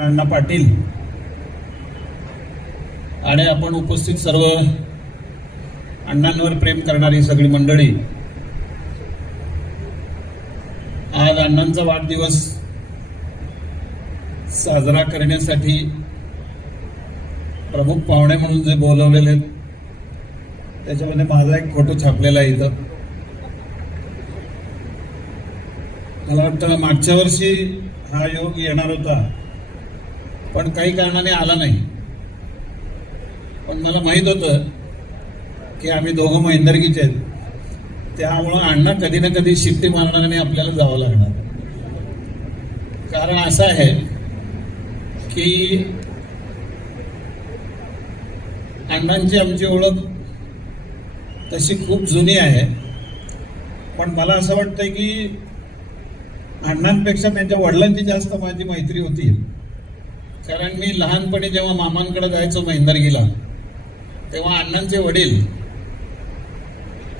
अण्णा पाटील आणि आपण उपस्थित सर्व अण्णांवर प्रेम करणारी सगळी मंडळी, आज अण्णांचा वाढदिवस साजरा करण्यासाठी प्रमुख पाहुणे म्हणून जे बोलवलेले त्याच्यामध्ये माझा एक फोटो छापलेला आहे इथं. मला वाटतं मागच्या वर्षी हा योग येणार होता, पण काही कारणाने आला नाही. पण मला माहित होतं की आम्ही दोघं महेंदरगीचे आहेत, त्यामुळं अण्णा कधी ना कधी शिट्टी मारणाऱ्याने आपल्याला जावं लागणार. कारण असं आहे की अण्णांची आमची ओळख तशी खूप जुनी आहे, पण मला असं वाटतंय की अण्णांपेक्षा त्यांच्या वडिलांची जास्त माझी मैत्री होती. कारण मी लहानपणी जेव्हा मामांकडे जायचो महेंदरगीला, तेव्हा अण्णांचे वडील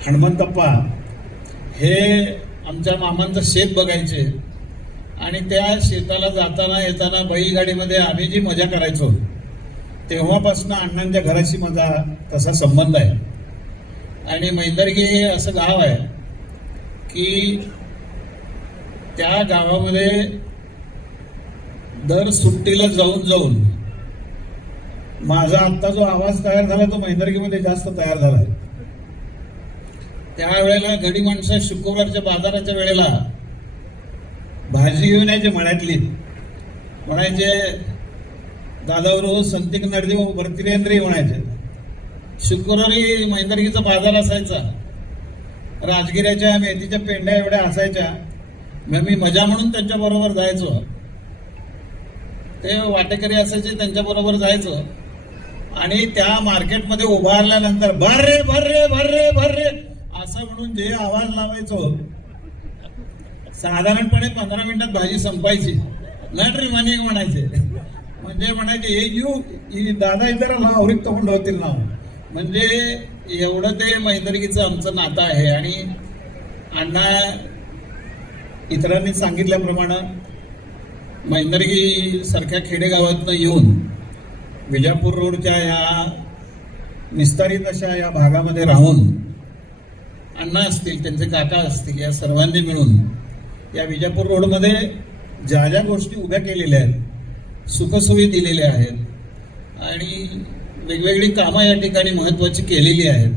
हनुमंतप्पा हे आमच्या मामांचं शेत बघायचे आणि त्या शेताला जाताना येताना बैलगाडीमध्ये आम्ही जी मजा करायचो, तेव्हापासून अण्णांच्या घराशी माझा तसा संबंध आहे. आणि महेंदरगी हे असं गाव आहे की त्या गावामध्ये दर सुट्टीला जाऊन जाऊन माझा आत्ता जो आवाज तयार झाला तो महेंदरगीमध्ये जास्त तयार झाला. त्यावेळेला गडी माणसं शुक्रवारच्या बाजाराच्या वेळेला भाजी घेऊन यायचे मळ्यातली, म्हणायचे दादावर संतिक नडदी भरतिरेंद्री म्हणायचे. शुक्रवारी महेंदरगीचा बाजार असायचा, राजगिऱ्याच्या मेथीच्या पेंड्या एवढ्या असायच्या. मग मी मजा म्हणून त्यांच्या बरोबर जायचो. ते वाटेकरी असायचे, त्यांच्या बरोबर जायचो आणि त्या मार्केटमध्ये उभारल्यानंतर भर्रे भर्रे भर्रे भर्रे असं म्हणून जे आवाज लावायचो, साधारणपणे 15 मिनिटात भाजी संपायची. नट रिमानी म्हणायचे, म्हणजे म्हणायचे हे घेऊ दादा इतर आवरीत तोंड होतील ना. म्हणजे एवढं ते महेंदरगीचं आमचं नातं आहे. आणि अण्णा इतरांनी सांगितल्याप्रमाणे महेंदरगी सारख्या खेडेगावातनं येऊन विजापूर रोडच्या या विस्तारित अशा या भागामध्ये राहून अण्णा असतील, त्यांचे काका असतील, या सर्वांनी मिळून या विजापूर रोडमध्ये ज्या ज्या गोष्टी उभ्या केलेल्या आहेत, सुखसोयी दिलेल्या आहेत आणि वेगवेगळी कामं या ठिकाणी महत्त्वाची केलेली आहेत.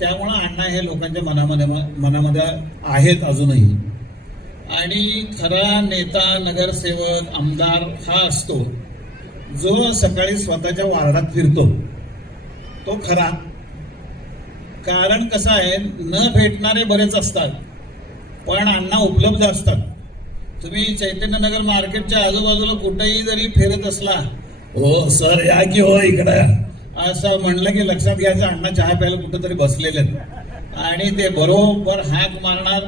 त्यामुळं अण्णा हे लोकांच्या मनामध्ये आहेत अजूनही. आणि खरा नेता, नगरसेवक, आमदार हा असतो जो सकाळी स्वतःच्या वार्डात फिरतो, तो खरा. कारण कसं आहे, न भेटणारे बरेच असतात पण अण्णा उपलब्ध असतात. तुम्ही चैतन्यनगर मार्केटच्या आजूबाजूला कुठेही जरी फिरत असला, हो सर या की हो इकडं असं म्हणलं की लक्षात घ्यायचं अण्णा चहा प्यायला कुठंतरी बसलेले आणि ते बरोबर हाक मारणार,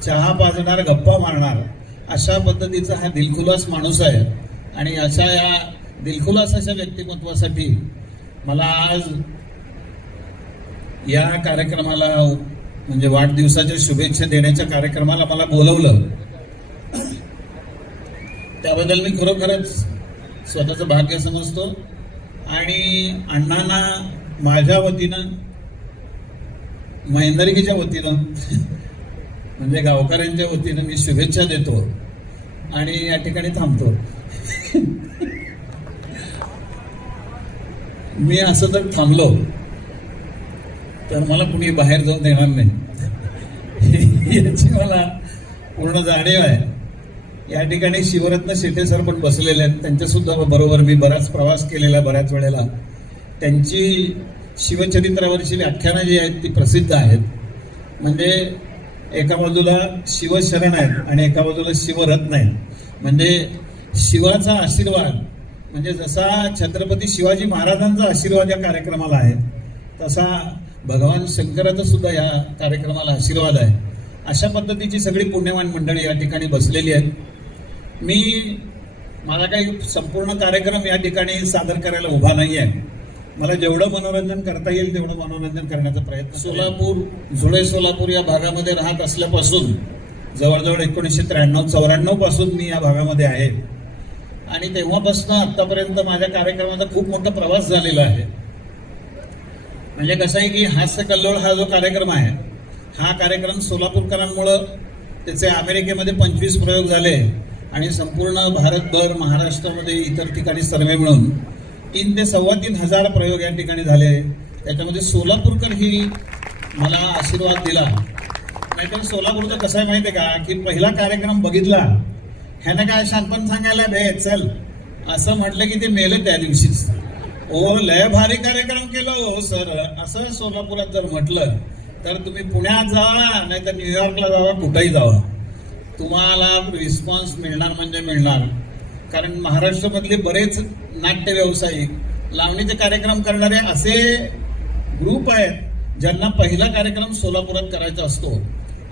चहा पाजणार, गप्पा मारणार. अशा पद्धतीचा हा दिलखुलास माणूस आहे. आणि अशा या दिलखुलास अशा व्यक्तिमत्वासाठी मला आज या कार्यक्रमाला म्हणजे वाढदिवसाच्या शुभेच्छा देण्याच्या कार्यक्रमाला मला बोलवलं, त्याबद्दल मी खरोखरच स्वतःचं भाग्य समजतो. आणि अण्णांना माझ्या वतीनं, महेंदरगीच्या वतीनं म्हणजे गावकऱ्यांच्या वतीनं मी शुभेच्छा देतो आणि या ठिकाणी थांबतो. मी असं जर थांबलो तर मला कुणी बाहेर जाऊन देणार नाही याची मला पूर्ण जाणीव आहे. या ठिकाणी शिवरत्न शेटे सर पण बसलेले आहेत, त्यांच्यासुद्धा बरोबर मी बराच प्रवास केलेला, बऱ्याच वेळेला त्यांची शिवचरित्रावरची व्याख्यानं जी आहेत ती प्रसिद्ध आहेत. म्हणजे एका बाजूला शिवशरण आहेत आणि एका बाजूला शिवरत्न आहेत. म्हणजे शिवाचा आशीर्वाद, म्हणजे जसा छत्रपती शिवाजी महाराजांचा आशीर्वाद या कार्यक्रमाला आहे, तसा भगवान शंकराचा सुद्धा या कार्यक्रमाला आशीर्वाद आहे. अशा पद्धतीची सगळी पुण्यवान मंडळी या ठिकाणी बसलेली आहेत. मला काही संपूर्ण कार्यक्रम या ठिकाणी सादर करायला उभा नाही आहे. मला जेवढं मनोरंजन करता येईल तेवढं मनोरंजन करण्याचा प्रयत्न. सोलापूर, जुळे सोलापूर या भागामध्ये राहत असल्यापासून जवळजवळ 1993-94 पासून मी या भागामध्ये आहे. आणि तेव्हापासून आतापर्यंत माझ्या कार्यक्रमाचा खूप मोठा प्रवास झालेला आहे. म्हणजे कसं आहे की हास्य कल्लोळ हा जो कार्यक्रम आहे, हा कार्यक्रम सोलापूरकरांमुळं त्याचे अमेरिकेमध्ये 25 प्रयोग झाले आणि संपूर्ण भारतभर, महाराष्ट्रामध्ये इतर ठिकाणी सर्वे मिळून 3 ते 3.25 हजार प्रयोग या ठिकाणी झाले. त्याच्यामध्ये सोलापूरकर ही मला आशीर्वाद दिला. नाहीतर सोलापूरचं कसं आहे माहिती आहे का, की पहिला कार्यक्रम बघितला ह्यानं काय शानपण सांगायला भे चल असं म्हटलं की ते मेलं त्या दिवशीच. ओ लय भारी कार्यक्रम केलं हो सर, असं सोलापुरात जर म्हटलं तर तुम्ही पुण्यात जावा नाही तर न्यूयॉर्कला जावा, कुठेही जावा, तुम्हाला रिस्पॉन्स मिळणार म्हणजे मिळणार. कारण महाराष्ट्रामधले बरेच नाट्य व्यावसायिक, लावणीचे कार्यक्रम करणारे असे ग्रुप आहेत ज्यांना पहिला कार्यक्रम सोलापुरात करायचा असतो.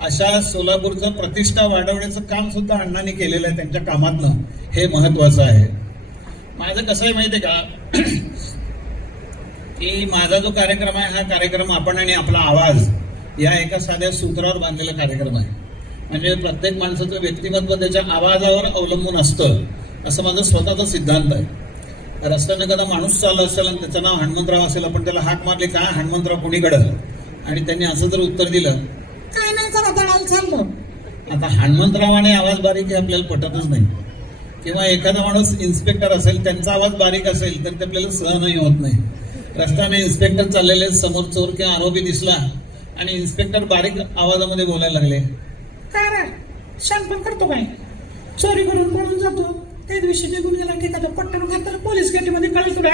अशा सोलापूरचं प्रतिष्ठा वाढवण्याचं काम सुद्धा अण्णांनी केलेलं आहे. त्यांच्या कामातनं हे महत्वाचं आहे. माझं कसं आहे माहिती आहे का, की माझा जो कार्यक्रम आहे हा कार्यक्रम आपण आणि आपला आवाज या एका साध्या सूत्रावर बांधलेला कार्यक्रम आहे. म्हणजे प्रत्येक माणसाचं व्यक्तिमत्व त्याच्या आवाजावर अवलंबून असतं, असं माझा स्वतःचा सिद्धांत आहे. रस्त्यानं एखादा माणूस चालला असेल आणि त्याचं नाव हनुमंतराव असेल, आपण त्याला हाक मारली का हनुमंतराव कोणीकडं, आणि त्यांनी असं जर उत्तर दिलं काय नाही जरा दळायला चाललो, आता हनुमंतरावाने आवाज बारीक हे आपल्याला पटतच नाही. किंवा एखादा माणूस इन्स्पेक्टर असेल, त्यांचा आवाज बारीक असेल तर ते आपल्याला सहनही होत नाही. रस्त्याने इन्स्पेक्टर चाललेले, समोर चोर किंवा आरोपी दिसला आणि इन्स्पेक्टर बारीक आवाजामध्ये बोलायला लागले, काय रे शानपण करतो काय, चोरी करून पळून जातो, त्या दिवशी निघून गेला की एखादा पट्टन घालताना पोलीस गेटीमध्ये कळलं तुला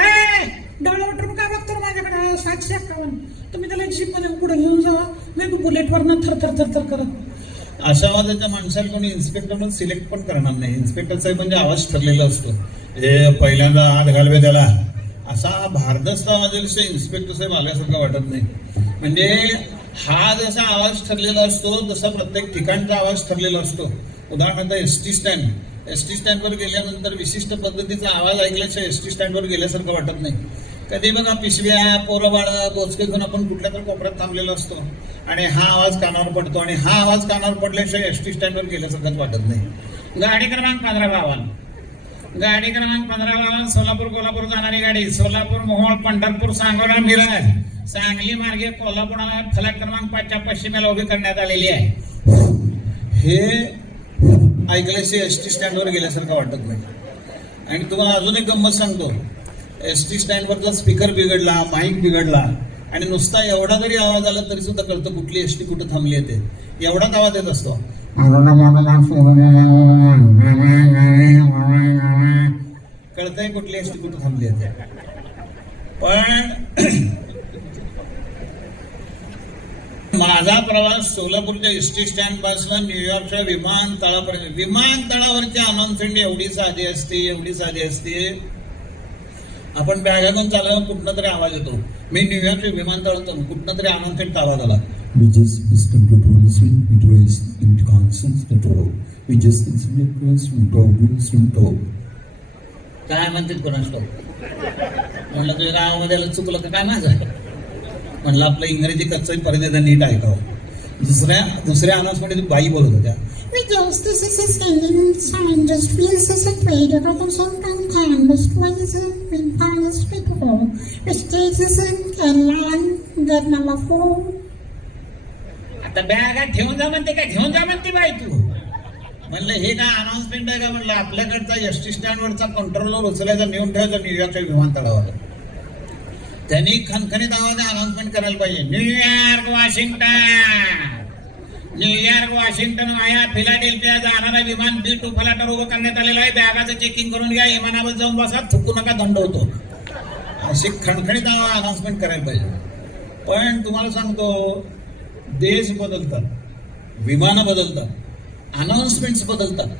डोळा वाटून काय बघतो माझ्याकडे 751, तुम्ही त्याला जीप मध्ये पुढे घेऊन जावा, मी बुलेटवरनं थरथर थरथर करत. अशा आवाजाच्या माणसाला कोणी इन्स्पेक्टर सिलेक्ट पण करणार नाही. इन्स्पेक्टर साहेब म्हणजे आवाज ठरलेला असतो, हे पहिल्यांदा हात घालवे त्याला, असा भारदस्त आवाजाविषयी इन्स्पेक्टर साहेब आल्यासारखं वाटत नाही. म्हणजे हा जसा आवाज ठरलेला असतो तसा प्रत्येक ठिकाणचा आवाज ठरलेला असतो. उदाहरणार्थ एसटी स्टँडवर गेल्यानंतर विशिष्ट पद्धतीचा आवाज ऐकल्याशिवाय एसटी स्टँडवर गेल्यासारखं वाटत नाही. कधी बघा पिशव्या, पोरं बाळं, बोचके घेऊन आपण कुठल्या तरी कोपऱ्यात थांबलेलो असतो आणि हा आवाज कानावर पडतो आणि हा आवाज कानावर पडल्याशिवाय एसटी स्टँडवर गेल्यासारखंच वाटत नाही. गाडी क्रमांक 15 सोलापूर कोल्हापूर जाणारी गाडी, सोलापूर, मोहोळ, पंढरपूर, सांगोला, मिरज, सांगली मार्गे कोल्हापूरला फलक क्रमांक 5च्या पश्चिमेला उभी करण्यात आलेली आहे. हे ऐकल्याशिवाय एसटी स्टँडवर गेल्यासारखं वाटत नाही. आणि तुम्हाला अजून एक गंमत सांगतो, एसटी स्टँडवरचा स्पीकर बिघडला, माईक बिघडला आणि नुसता एवढा जरी आवाज आला तरी सुद्धा कळतं कुठली एसटी कुठं थांबली येते. एवढाच आवाज येत असतो, कळतंय कुठली एसटी कुठं थांबली येते. पण माझा प्रवास सोलापूरच्या एसटी स्टँड पासून न्यूयॉर्कच्या विमानतळापर्यंत, विमानतळावरची अनाउन्समेंट एवढी साधी असते. आपण बॅगा घेऊन चाललो, कुठनं तरी आवाज येतो. मी न्यूयॉर्कच्या विमानतळावर कुठनं तरी अनाउन्समेंट आवाज आला, काय म्हणतात कोणाच म्हणलं तुझ्या गावामध्ये चुकलं का काय माझं, म्हणलं आपलं इंग्रजी कच्चं परिधीनं नीट ऐकावं. दुसऱ्या अनाउन्समेंट बाई बोलत होत्या, आता बॅगा ठेवून जा म्हणते का, घेऊन जा म्हणते बाई तू. म्हणलं हे काय अनाउन्समेंट आहे का, म्हणलं आपल्याकडचा एसटी स्टँडवरचा कंट्रोलर उचलायचा, नेऊन ठेवायचा न्यूयॉर्कच्या विमानतळावर. त्यांनी खणखणीत आवाज अनाउन्समेंट करायला पाहिजे, न्यूयॉर्क वॉशिंग्टन वाया फिलाडेल्फिया जाणारा विमान B2 फलाटावर उभं करण्यात आलेलं आहे. बॅगाचं चेकिंग करून घ्या, विमानावर जाऊन बसा, थुकू नका, दंड होतो. अशी खणखणीत अनाउन्समेंट करायला पाहिजे. पण तुम्हाला सांगतो, देश बदलतात, विमानं बदलतात, अनाउन्समेंट्स बदलतात.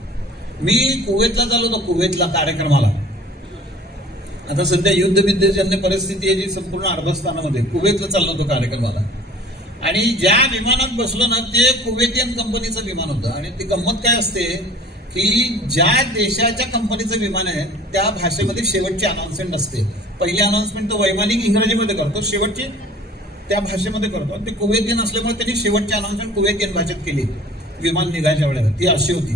मी कुवेतला चाललो होतो, कुवेतला कार्यक्रमाला. आता सध्या युद्धविद्येजन्य परिस्थिती आहे जी संपूर्ण अरबस्थानामध्ये, कुवेतला चाललो होतो कार्यक्रमाला. आणि ज्या विमानात बसलो ना ते कुवेतियन कंपनीचं विमान होतं. आणि ती गंमत काय असते की ज्या देशाच्या कंपनीचं विमान आहे त्या भाषेमध्ये शेवटची अनाउन्समेंट असते. पहिली अनाउन्समेंट तो वैमानिक इंग्रजीमध्ये करतो, शेवटची त्या भाषेमध्ये करतो. ते कुवेतियन असल्यामुळे त्यांनी शेवटची अनाउन्समेंट कुवेतियन भाषेत केली विमान निघायच्या वेळेला. ती अशी होती,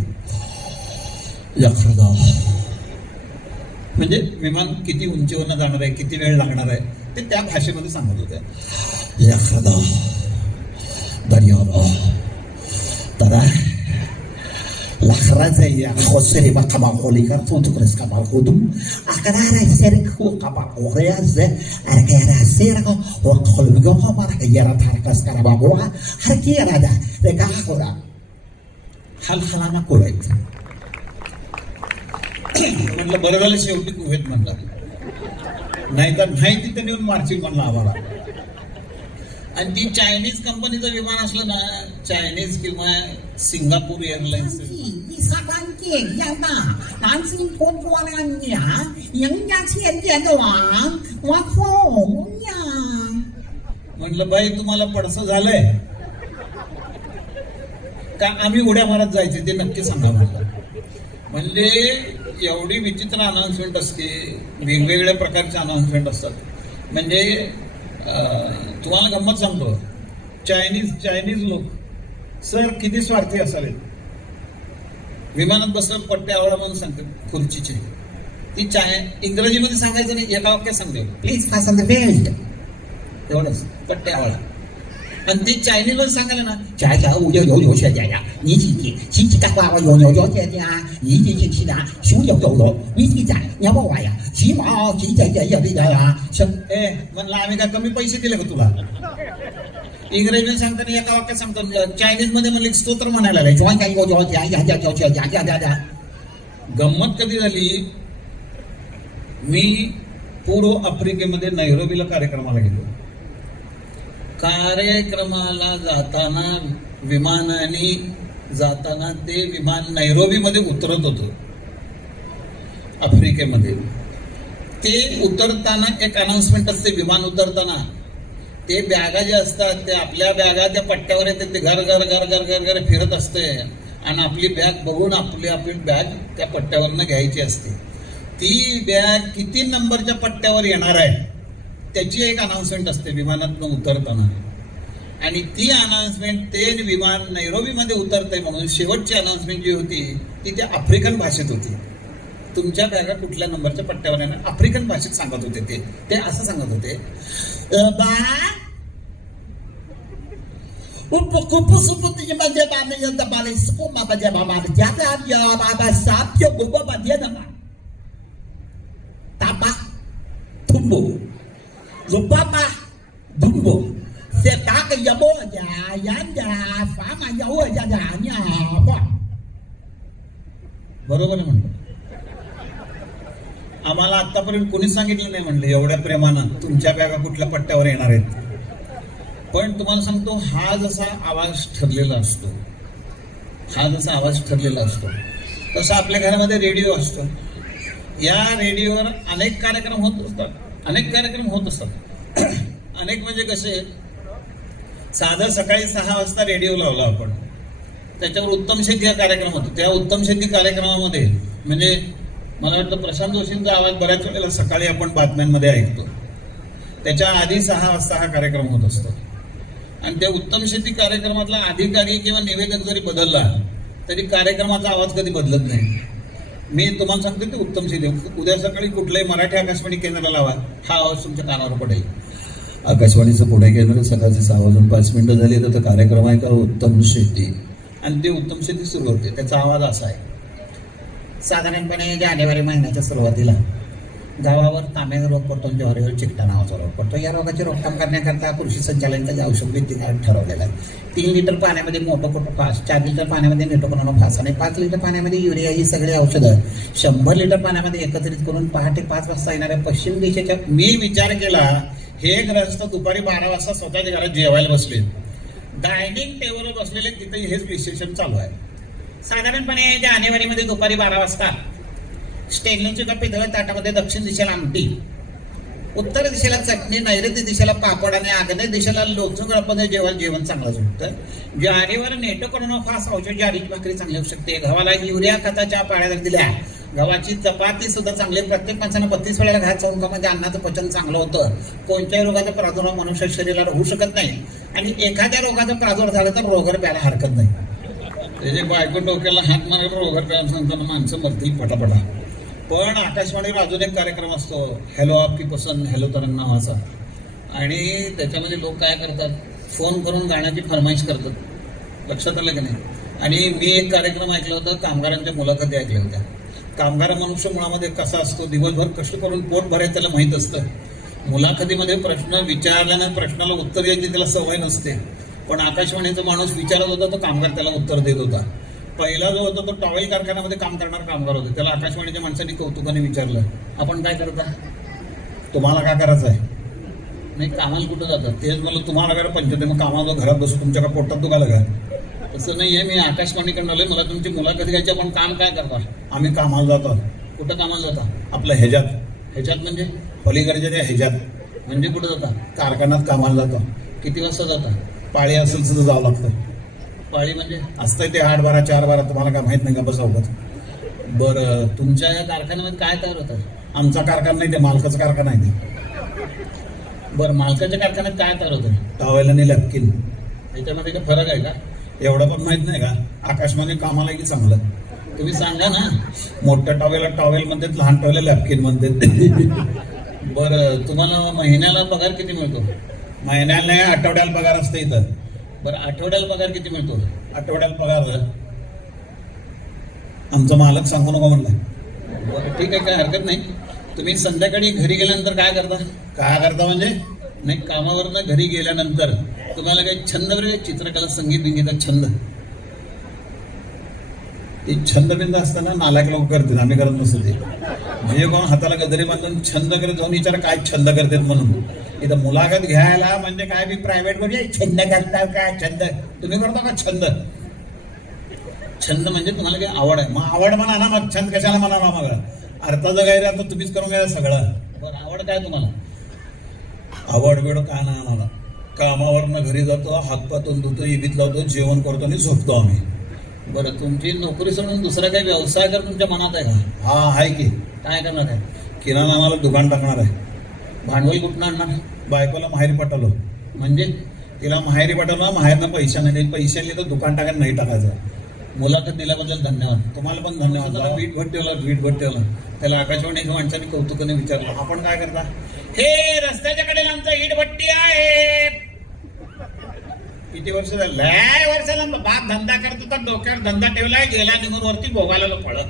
म्हणजे विमान किती उंचीवरनं जाणार आहे, किती वेळ लागणार आहे ते त्या भाषेमध्ये सांगत होत्या. एखादा दर्याला तर Lakra saya khosri bakama kholigar untuk res kapal kudum akan ada seri ku kapal Korea ze ada seri ko waktu lebih kau mana kaya tarkas karabagoa hari ada mereka akura hal anak kulit म्हटलं बरं झालं शेवटी Kuwait म्हणला नाहीतर नाही तिथे नेऊन marching म्हणला आम्हाला. आणि ती चायनीज कंपनीचं विमान असलं ना चायनीज किंवा सिंगापूर एअरलाइन्स म्हटलं बाई तुम्हाला पडसं झालंय का आम्ही उड्या मारत जायचे ते नक्की सांगा मला. म्हणजे एवढी विचित्र अनाउन्समेंट असते, वेगवेगळ्या प्रकारचे अनाउन्समेंट असतात. म्हणजे तुम्हाला गंमत सांगतो, चायनीज लोक सर किती स्वार्थी असावेत. विमानात बसलं पट्टे आवडा म्हणून सांगते खुर्चीचे, ती इंग्रजीमध्ये सांगायचं नाही, एका वाक्यात सांगते प्लीज फासन द बेल्ट, एवढंच पट्टे आवडा. आणि ते चायनीज मध्ये सांगायला ना चायचा उद्या घेऊ घेऊ द्या निची टाकवा घेऊ घेऊ द्या निची चिडा शिव घेऊ विस्कीचा याबो वाया शिमा म्हणलं आम्ही काय कमी पैसे दिले का तुला. इंग्रजीमध्ये सांगताना एका वाक्यात सांगतो, चायनीज मध्ये म्हणले स्तोत्र म्हणायला गंमत कधी झाली. मी पूर्व आफ्रिकेमध्ये नैरोबीला कार्यक्रमाला गेलो. कार्यक्रमाला जाताना विमानाने जाताना ते विमान नैरोबीमध्ये उतरत होतं आफ्रिकेमध्ये. ते उतरताना एक अनाउन्समेंट असते विमान उतरताना, ते बॅगा जे असतात ते आपल्या बॅगा त्या पट्ट्यावर येते, ते घर घर घर घर घर घर फिरत असते आणि आपली बॅग बघून आपली बॅग त्या पट्ट्यावरनं घ्यायची असते. ती बॅग किती नंबरच्या पट्ट्यावर येणार आहे त्याची एक अनाउन्समेंट असते विमानातून उतरताना. आणि ती अनाउन्समेंट ते विमान नैरोबीमध्ये उतरतंय म्हणून शेवटची अनाउन्समेंट जी होती ती त्या आफ्रिकन भाषेत होती. तुमच्या बॅगा कुठल्या नंबरच्या पट्ट्यावर येणार आफ्रिकन भाषेत सांगत होते. ते असं सांगत होते, Lupapa Dumbo Setaka Yaboja Yanda Fama Yaoja बरोबर आहे म्हणलं. आम्हाला आतापर्यंत कोणीच सांगितलं नाही म्हणलं एवढ्या प्रेमानं तुमच्या बॅगा कुठल्या पट्ट्यावर येणार आहेत. पण तुम्हाला सांगतो, हा जसा आवाज ठरलेला असतो तसा आपल्या घरामध्ये रेडिओ असतो. या रेडिओवर अनेक कार्यक्रम होत असतात. अनेक म्हणजे कसे, साधं सकाळी 6 वाजता रेडिओ लावला आपण, त्याच्यावर उत्तम शेती हा कार्यक्रम होतो. त्या उत्तम शेती कार्यक्रमामध्ये म्हणजे मला वाटतं प्रशांत जोशींचा आवाज बऱ्याच वेळेला सकाळी आपण बातम्यांमध्ये ऐकतो. त्याच्या आधी 6 वाजता हा कार्यक्रम होत असतो. आणि त्या उत्तम शेती कार्यक्रमातला अधिकारी किंवा निवेदक जरी बदलला तरी कार्यक्रमाचा आवाज कधी बदलत नाही. मी तुम्हाला सांगतो ते उत्तम शेती, उद्या सकाळी कुठल्याही मराठी आकाशवाणी केंद्राला लावा, हा आवाज तुमच्या कानावर पडेल. आकाशवाणीचं पुणे केंद्र सकाळचे 6 वाजून 5 मिनिटं झाली तर कार्यक्रम आहे का उत्तम शेती, आणि ते उत्तम शेती सुरू होते. त्याचा आवाज असा आहे, साधारणपणे जानेवारी महिन्याच्या सुरुवातीला गावावर तांबेचा रोग पडतो, ज्वारीवर चिकटा नावाचा रोग पडतो. या रोगाची रोखथाम करण्याकरता कृषी संचालनाचं औषध विद्युत ठरवलेलं आहे. 3 लिटर पाण्यामध्ये मोटोकोटोफास, 4 लिटर पाण्यामध्ये नेटोकोनोफास आणि 5 लिटर पाण्यामध्ये युरिया ही सगळी औषधं 100 लिटर पाण्यामध्ये एकत्रित करून पहाटे 5 वाजता येणाऱ्या पश्चिम दिशेच्या, मी विचार केला हे ग्रस्त दुपारी 12 वाजता स्वतःच्या घरात जेवायला बसले, डायनिंग टेबलवर बसलेले, तिथे हेच विश्लेषण चालू आहे. साधारणपणे जानेवारीमध्ये दुपारी 12 वाजता स्टेनलेसच्या पितळ ताटामध्ये दक्षिण दिशेला आमटी, उत्तर दिशेला चटणी, नैऋत्य दिशेला पापड आणि आग्नेय दिशेला लोणचं गळपणे जेवण चांगलं झुकतं. ज्वारीवर नेटोकोनोफास औषध, ज्वारीची भाकरी चांगली होऊ शकते. गव्हाला युरिया खताच्या पाळ्या दिल्या, गव्हाची चपाती सुद्धा चांगली. प्रत्येक माणसानं 32 वेळेला घात चावून म्हणजे अन्नाचं पचन चांगलं होतं. कोणत्याही रोगाचा प्रादुर्भाव मनुष्य शरीराला होऊ शकत नाही. आणि एखाद्या रोगाचा प्रादुर्भाव झाला तर रोगर प्यायला हरकत नाही. त्याचे बायको डोक्याला हात मारायला रोगर प्यायला सांगताना माणसं मरतील पटापटा. पण आकाशवाणीवर अजून एक कार्यक्रम असतो, हॅलो आपकी पसंद हॅलो तरंग नावाचा. आणि त्याच्यामध्ये लोक काय करतात, फोन करून गाण्याची फरमाईश करतात. लक्षात आलं की नाही? आणि मी एक कार्यक्रम ऐकला होता, कामगारांच्या मुलाखती ऐकल्या होत्या. कामगार मनुष्य मुळामध्ये कसा असतो, दिवसभर कष्ट करून पोट भरायचं त्याला माहीत असतं. मुलाखतीमध्ये प्रश्न विचारल्याने प्रश्नाला उत्तर द्यायची त्याला सवय नसते. पण आकाशवाणीचा माणूस विचारत होता, तो कामगार त्याला उत्तर देत होता. पहिला जो होता तो टॉवेल कारखान्यामध्ये काम करणारा कामगार होते. त्याला आकाशवाणीच्या माणसांनी कौतुकाने विचारलं, आपण काय करता, तुम्हाला काय करायचं आहे? नाही, कामाला कुठं जातात? तेच मला तुम्हाला काय पंचायत, मग कामाला घरात बसू, तुमच्या का पोटात दुखायला का? तसं नाही आहे, मी आकाशवाणीकडून आलोय, मला तुमची मुलाखत घ्यायची. आपण काम काय करता? आम्ही कामाला जातो. कुठं कामाला जाता? आपल्या ह्याच्यात म्हणजे पलीकडच्या त्या ह्याच्यात म्हणजे कुठं जाता? कारखान्यात कामाला जातो. किती वाजता जाता? पाळी असेल तर जावं लागतं. पाळी म्हणजे असतंय ते 8-12 4-12, तुम्हाला काय माहित नाही का? बसावत. बरं, तुमच्या या कारखान्यामध्ये काय तयार होतं? आमचा कारखाना नाही, ते मालकाचा कारखाना आहे ते. बरं, मालकाच्या कारखान्यात काय तयार होतं? टॉवेल आणि लॅपकिन. याच्यामध्ये काय फरक आहे का? एवढं पण माहित नाही का? आकाशवाणी कामाला आहे की चांगलं? तुम्ही सांगा ना. मोठ्या टॉवेल म्हणतात, लहान टॉवेल लॅपकिन म्हणतात. बरं, तुम्हाला महिन्याला पगार किती मिळतो? महिन्याला नाही, आठवड्याला पगार असते इथं. बरं, आठवड्याला पगार किती मिळतो? आठवड्याला पगार आमचा मालक सांगू नका म्हणला. बरं, ठीक आहे, काय हरकत नाही. तुम्ही संध्याकाळी घरी गेल्यानंतर काय करता? काय करता म्हणजे? नाही, कामावरनं घरी गेल्यानंतर तुम्हाला काही छंद वगैरे, चित्रकला, संगीत बिंगीचा छंद? ते छंदबिंद असताना नालायक लोक करतात, आम्ही करत नसतो. ते म्हणजे कोण हाताला गजरी बांधून छंद करत जाऊन विचार काय छंद करतात म्हणून. इथं मुलाखत घ्यायला म्हणजे काय, मी प्रायव्हेट मध्ये छंद करता काय? छंद तुम्ही करता का? छंद म्हणजे तुम्हाला काही आवड आहे, मग आवड म्हणा ना, मग छंद कशाला म्हणा ना? मग अर्थाचं काय रे, आता तुम्हीच करून घ्या सगळं. बरं, आवड काय तुम्हाला? आवड वेळ काय ना, आम्हाला कामावरनं घरी जातो, हातपातून धुतो, इबीत लावतो, जेवण करतो आणि झोपतो आम्ही. बरं, तुमची नोकरी सोडून दुसरा काही व्यवसाय कर तुमच्या मनात आहे का? हा आहे की. काय करणार आहे? किराणा आम्हाला दुकान टाकणार आहे. भांडवल कुठून आणणार? बायकोला माहेरी पाठवलो. म्हणजे तिला माहेरी पाठवलं, माहेरनं पैसा नाही, पैसे आले तर दुकान टाकायला नाही टाकायचं. मुलाखत दिल्याबद्दल धन्यवाद. तुम्हाला पण धन्यवाद. वीट भट्टीवाला त्याला आकाशवाणीच्या माणसाने कौतुकाने विचारलं, आपण काय करता? हे रस्त्याच्या कडेला आमचं ईट भट्टी आहे. किती वर्ष झालं? लय वर्षाला बाप धंदा करतो, तर डोक्यावर धंदा ठेवलाय, गेला निघून वरती भोगायला पळत.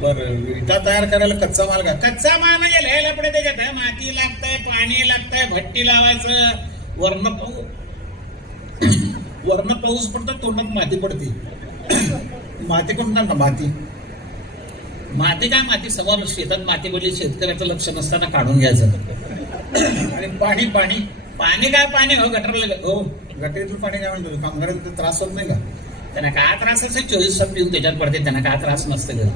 बरं, विटा तयार करायला कच्चा माल का? कच्चा माल म्हणजे लिहायला पडे त्याच्यात. माती लागतंय, पाणी लागतंय, भट्टी लावायचं, वर्ण पाऊस पडतो, तोंडात माती पडते. माती कोण ना माती काय? माती समोर शेतात माती पडली, शेतकऱ्याचं लक्ष नसताना काढून घ्यायचं. आणि पाणी काय? पाणी हो गटरला, हो गटरीतलं पाणी काय म्हणतो? कामगारांचा त्रास होत नाही का? त्यांना काय त्रास असेल? 24 तास पिऊन त्याच्यात पडते, त्यांना काय त्रास नसते का?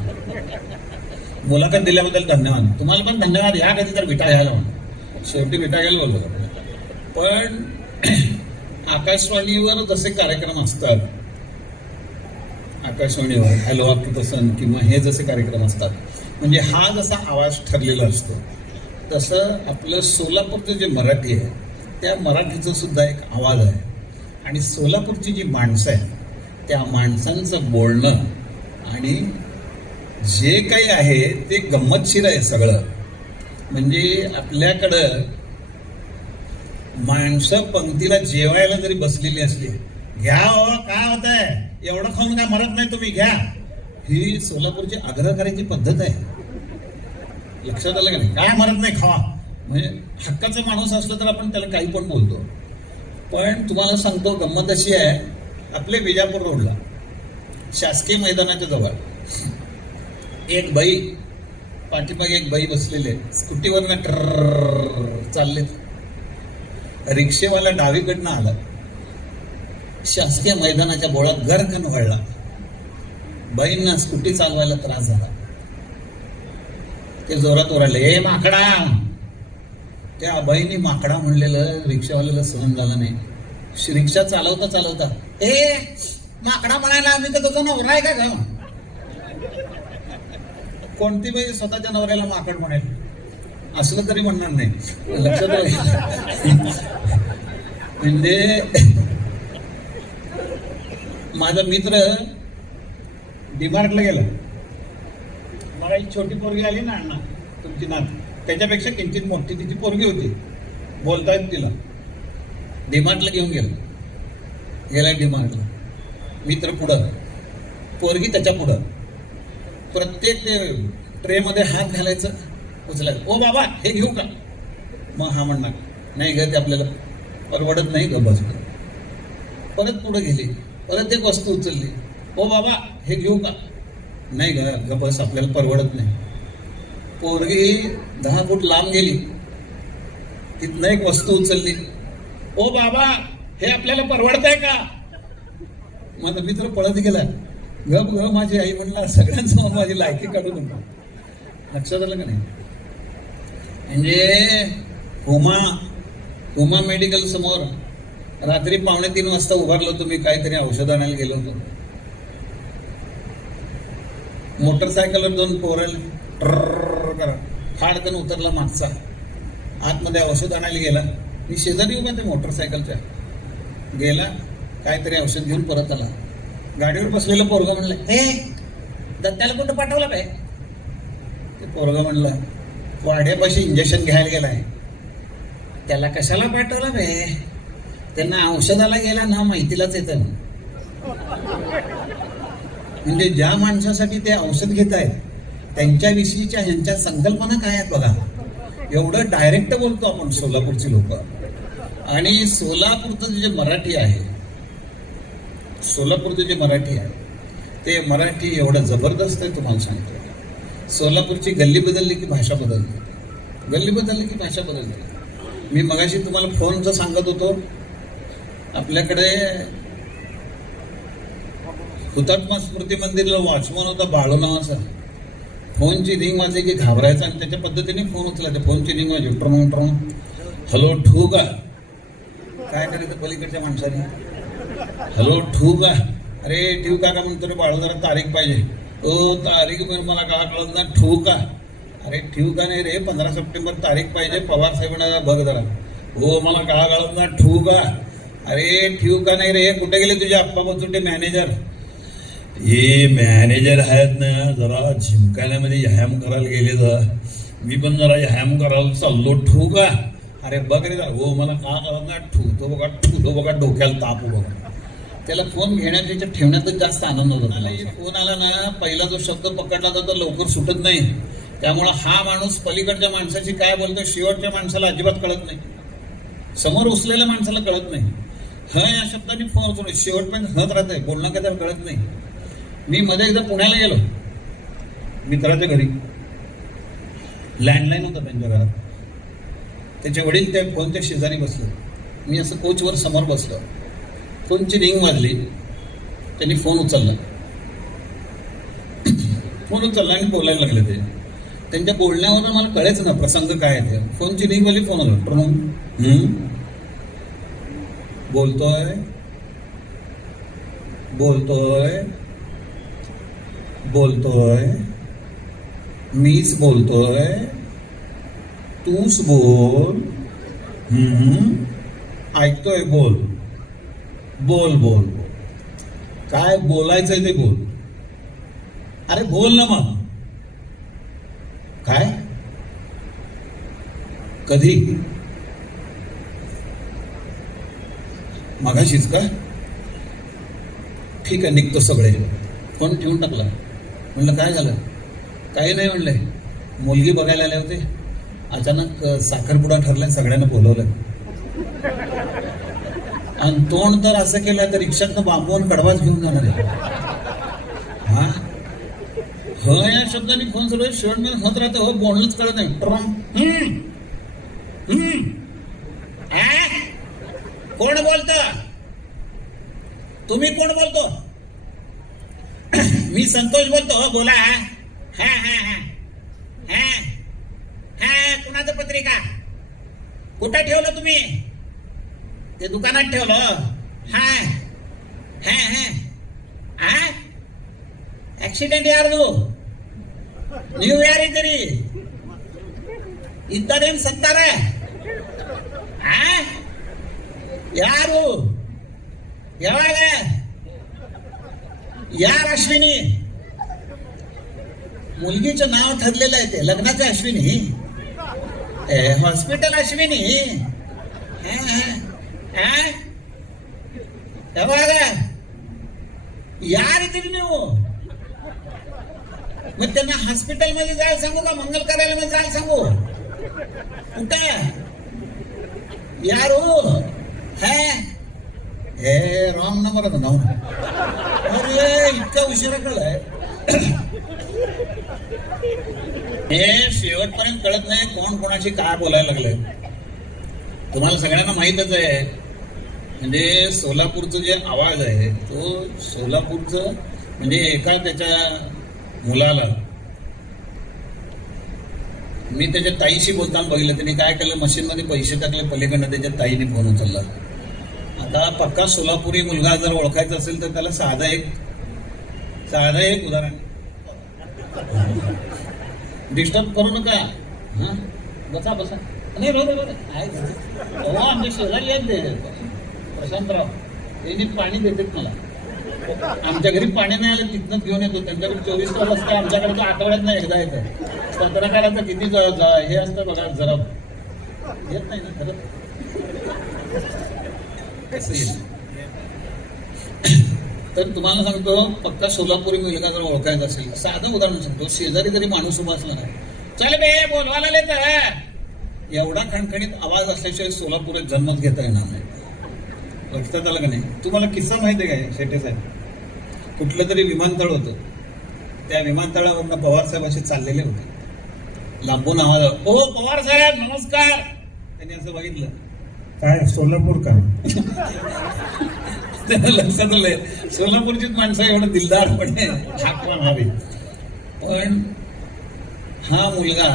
मुलाखत दिल्याबद्दल धन्यवाद. तुम्हाला पण धन्यवाद. या कधी तर विटा घ्यायला म्हणून, शेवटी विटा घ्यायला बोललो. पण आकाशवाणीवर जसे कार्यक्रम असतात, आकाशवाणीवर हॅलो आपकी पसंद किंवा हे जसे कार्यक्रम असतात, म्हणजे हा जसा आवाज ठरलेला असतो, तसं आपलं सोलापूरचं जे मराठी आहे, त्या मराठीचं सुद्धा एक आवाज आहे. आणि सोलापूरची जी माणसं आहेत, त्या माणसांचं बोलणं आणि जे काही आहे ते गंमतशीर आहे सगळं. म्हणजे आपल्याकडं माणसं पंक्तीला जेवायला जरी बसलेली असली, घ्या हो काय होत आहे, एवढं खाऊन काय मरत नाही तुम्ही, घ्या, ही सोलापूरची आग्रह करायची पद्धत आहे. लक्षात आलं का नाही? काय मरत नाही, खावा. म्हणजे हक्काचा माणूस असला तर आपण त्याला काही पण बोलतो. पण तुम्हाला सांगतो, गंमत अशी आहे, आपले विजापूर रोडला शासकीय मैदानाच्या जवळ एक बाई, पाठीमागे एक बाई बसलेले, स्कूटीवरनं ट्रर चालले. रिक्षेवाला डावीकडनं आला, शासकीय मैदानाच्या बोळात गरकन वळला. बाईंना स्कूटी चालवायला त्रास झाला. ते जोरात ओरडले, ए माकडा. त्या बाईंनी माकडा म्हणलेलं रिक्षावाल्याला सहन झालं नाही. रिक्षा चालवता चालवता, ए माकडा म्हणायला आम्ही तर तुझा नवरा आहे का ग? कोणती बाई स्वतःच्या नवऱ्याला माकड म्हणेल? असलं तरी म्हणणार नाही. लक्षात म्हणजे माझा मित्र डीमार्टला गेला, मला एक छोटी पोरगी आली ना अण्णा, तुमची नात, त्याच्यापेक्षा किंचित मोठी तिची पोरगी होती, बोलतायत तिला. डिमार्टला घेऊन गेलाय डिमार्टला. मित्र पुढं, पोरगी त्याच्या पुढं. प्रत्येक ट्रेमध्ये हात घालायचं, उचलायचं. ओ बाबा हे घेऊ का? मग हा म्हणणार नाही ग, ते आपल्याला परवडत नाही ग, बस. परत पुढे गेली, परत एक वस्तू उचलली. ओ बाबा हे घेऊ का? नाही ग बस, आपल्याला परवडत नाही. पोरगी 10 फूट लांब गेली, तिथनं एक वस्तू उचलली. ओ बाबा हे आपल्याला परवडतंय का? माझा मित्र पळत गेला. गप ग माझी आई म्हणला, सगळ्यांसमोर माझी लायकी काढू नका. लक्षात आलं का नाही? म्हणजे हुमा मेडिकल समोर रात्री 2:45 वाजता उभारलो तुम्ही, काहीतरी औषध आणायला गेलो होतो. मोटरसायकलवर 2 पोरं करा फाडकन उतरला मागचा, आतमध्ये औषध आणायला गेला. मी शेजारी उभा ते मोटरसायकलच्या, गेला काहीतरी औषध घेऊन परत आला. गाडीवर बसलेलं पोरगा म्हणलं, हे दत्त्याला कुठं पाठवलं काय? ते पोरगा म्हणला, वाड्यापाशी इंजेक्शन घ्यायला गेलाय. त्याला कशाला पाठवलं बे? त्यांना औषधाला गेला ना, माहितीलाच येतं. म्हणजे ज्या माणसासाठी ते औषध घेत आहेत त्यांच्याविषयीच्या ह्यांच्या संकल्पना काय आहेत बघा. एवढं डायरेक्ट बोलतो आपण सोलापूरची लोक. आणि सोलापूरचं जे मराठी आहे, सोलापूरचं जे मराठी आहे ते मराठी एवढं जबरदस्त आहे, तुम्हाला सांगतो. सोलापूरची गल्ली बदलली की भाषा बदलते, गल्ली बदलली की भाषा बदलते. मी मगाशी तुम्हाला फोनचं सांगत होतो, आपल्याकडे हुतात्मा स्मृती मंदिरला वॉचमन होता बाळू नावाचा. फोनची रिंग वाजली की घाबरायचा आणि त्याच्या पद्धतीने फोन उचलायचा. फोनची रिंग वाजली, ट्रॉन ट्रॉन, हॅलो ठू का? काय करायचं पलीकडच्या माणसाने? हॅलो ठू का? अरे ठेवू का म्हणतो रे बाळू, जरा तारीख पाहिजे. ओ तारीख मला का कळत ना, ठू का? अरे ठेवू का नाही रे, 15 सप्टेंबर तारीख पाहिजे, पवार साहेबांना बघ जरा. हो मला का कळत ना, ठू का? अरे ठेवू का नाही रे, कुठे गेले तुझे आप्पा बचुटे मॅनेजर? हे मॅनेजर आहेत ना, जरा जिमखान्यामध्ये व्यायाम करायला गेले तर मी पण जरा व्यायाम करायला चाललो, ठू का? अरे बघ रे, हो मला का कळत ना, ठू बघा डोक्याला ताप बघा. त्याला फोन घेण्याच्या ठेवण्यातच जास्त आनंद होतो. फोन आला ना, पहिला जो शब्द पकडला जातो लवकर सुटत नाही. त्यामुळं हा माणूस पलीकडच्या माणसाची काय बोलतो शेवटच्या माणसाला अजिबात कळत नाही, समोर उचलेल्या माणसाला कळत नाही. ह या शब्दाने फोन उचलतो, शेवटपर्यंत हत राहतंय, बोलणं काय त्याला कळत नाही. मी मध्ये एकदा पुण्याला गेलो मित्राच्या घरी, लँडलाईन होता त्यांच्या घरात. त्याचे वडील त्या फोनच्या शेजारी बसले, मी असं कोचवर समोर बसलो. फोनची रिंग वाजली, त्यांनी फोन उचलला. फोन उचलला आणि बोलायला लागले. ते त्यांच्या बोलण्यावर मला कळायचं ना प्रसंग काय आहे ते. फोनची रिंग वाजली, फोन आला, बोलतोय बोलतोय बोलतोय मीच बोलतोय, तूच बोल. ऐकतोय, बोल बोल बोल बोल. काय बोलायचंय ते बोल. अरे बोल ना मग. काय? कधी? मगाशीच का? ठीक आहे, निघतो सगळे. फोन ठेवून टाकला. म्हणलं काय झालं? काही नाही म्हणलंय, मुलगी बघायला आले होते, अचानक साखरपुडा ठरलाय, सगळ्यांना बोलवलं. आणि तोंड तर असं केलं तर रिक्षातनं बांबून कडवाच घेऊन जाणार आहे. हा ह या शब्दाने फोन सुरू आहे, शेवट मी होत राहतं, हो बोलणंच कळत नाही. कोण बोलत? तुम्ही कोण बोलतो? मी संतोष बोलतो. हो बोला. हा हा हा हा हा कुणाचं पत्रिका? कुठं ठेवलं तुम्ही? ते दुकानात ठेवलं. हा हा हा हा ऍक्सिडेंट ಯಾರ್ದು? ನೀವು ಯಾರಿದ್ದೀರಿ? ಇದ್ದಾರೇನು ಸತ್ತಾರೆ? ಯಾರು? ಯಾವಾಗ? ಯಾರು ಅಶ್ವಿನಿ? मुलगीचं नाव ठरलेलं आहे ते लग्नाचं अश्विनी, हॉस्पिटल अश्विनी. यार इथे ನೀವು मग त्यांना हॉस्पिटलमध्ये जायला सांगू का मंगल कार्यालयामध्ये जायला सांगू? कुठे यार हो हे रॉंग नंबर होता नाव. अरे इतका उशिरा कळलाय हे शेवटपर्यंत कळत नाही कोण कोणाशी काय बोलायला लागलंय. तुम्हाला सगळ्यांना माहीतच आहे म्हणजे सोलापूरचं जे आवाज आहे तो सोलापूरचं म्हणजे एका त्याच्या मुलाला मी त्याच्या ताईशी बोलताना बघितलं. त्यांनी काय केलं मशीनमध्ये पैसे टाकले पलीकडनं त्याच्या ताईने फोन उचलला. आता पक्का सोलापुरी मुलगा जर ओळखायचा असेल तर त्याला साधं एक उदाहरण. डिस्टर्ब करू नका. हा बसा बसा. नाही बरोबर आमच्या शेजारी आहेत ते प्रशांतराव त्यांनी पाणी देतात मला. आमच्या घरी पाणी नाही आलं तिथनंच घेऊन येतो. त्यांच्याकडे 24 तास असतं आमच्याकडे तो आठवड्यात नाही एकदा येतं. पत्रकाराचं किती हे असतं बघा जरा येत नाही ना खरं कसं येत. तर तुम्हाला सांगतो पक्का सोलापुरी मुलगा जर ओळखायचा असेल साधं उदाहरण सांगतो. शेजारी जरी माणूस उभा असला ना चल बे बोलवायला तर एवढा खणखणीत आवाज असल्याशिवाय सोलापुरात जन्मच घेता येणार नाही. लक्षात आलं का नाही? तुम्हाला किस्सा माहिती आहे काय शेटे साहेब? कुठलं तरी विमानतळ होतं. त्या विमानतळावरनं पवार साहेब असे चाललेले होते. लांबून आवाज ओ पवार साहेब नमस्कार. त्यांनी असं बघितलं काय सोलापूर का? त्याला लक्षात आलंय सोलापूरचीच माणसं एवढं दिलदारपणे हाक मारावी. पण हा मुलगा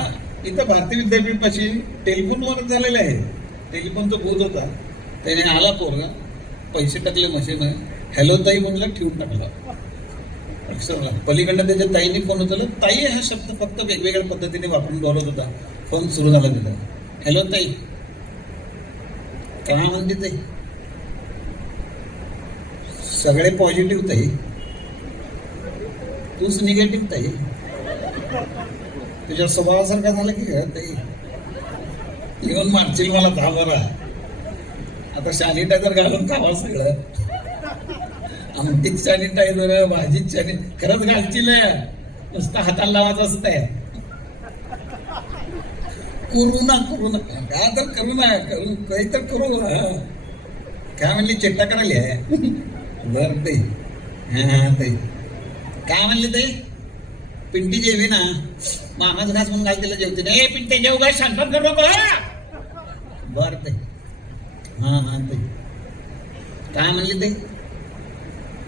इथं भारतीय विद्यापीठ पाशी टेलिफोनवरच झालेला आहे. टेलिफोनचा बूथ होता. त्याने आला पोरगा पैसे टाकले मशीनमध्ये हॅलो ताई म्हणलं ठेवून टाकला. अक्षरला पलीकडनं त्याच्या ताईने फोन उचलला. ताई हा शब्द फक्त वेगवेगळ्या पद्धतीने वापरून बोलत होता. फोन सुरू झाला तिथं. हॅलो ताई काय म्हणते ताई? सगळे पॉझिटिव्ह ताई तूच निगेटिव्ह ताई. तुझ्या स्वभावासारखा झाला की ताई येऊन मारशील मला दहा बरा. आता सॅनिटायझर घालून खावा सगळं. आमटीत सॅनिटायझर भाजीत खरंच घालशील नुसतं हाताला लावायचं असतंय. करू ना काय तर करू ना करू काही तर करू. काय म्हणली चिट्टा करायला आहे बर ते हा ते काय म्हणले ते पिंटी जेवी ना मामाच घास म्हणून घाल तिला जेवते ना. ए पिंटे जेव काय शांतपण करू नको. बर ते हा ते काय म्हणले ते?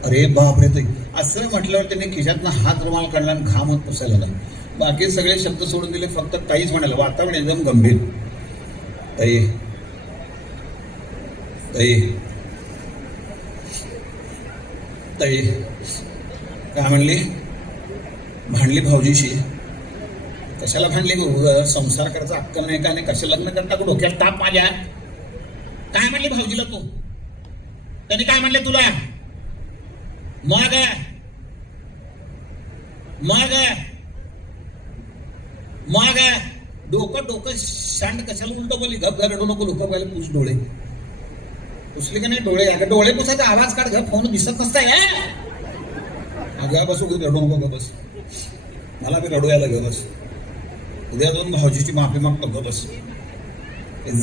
अरे बापरे ते असं म्हटल्यावर त्याने खिशातनं हात रुमाल काढला आणि घामत पुसायला लागला. बाकी सगळे शब्द सोडून दिले फक्त ताईच म्हणाला. वातावरण एकदम गंभीर. ताई ताई ताई काय म्हणली? भांडली भाऊजीशी. कशाला भांडली? संसार करायचा अक्कल नाही का नाही? कशा लग्न करता का डोक्यात ताप माझ्या? काय म्हणली भाऊजीला तू? त्यांनी काय म्हणले तुला? मग डोकं शांड कशाला उलट बोलली? गप रडू नको. लोक पाहिले पुस डोळे पुसले की नाही डोळे? अगं डोळे पुसायचा आवाज काढ. घर फोन दिसत नसताय. अगं बसू रडू नको ग बस. मला बी रडू यायला ग बस. उद्या जाऊन भाऊजीची माफी मागतो ग बस.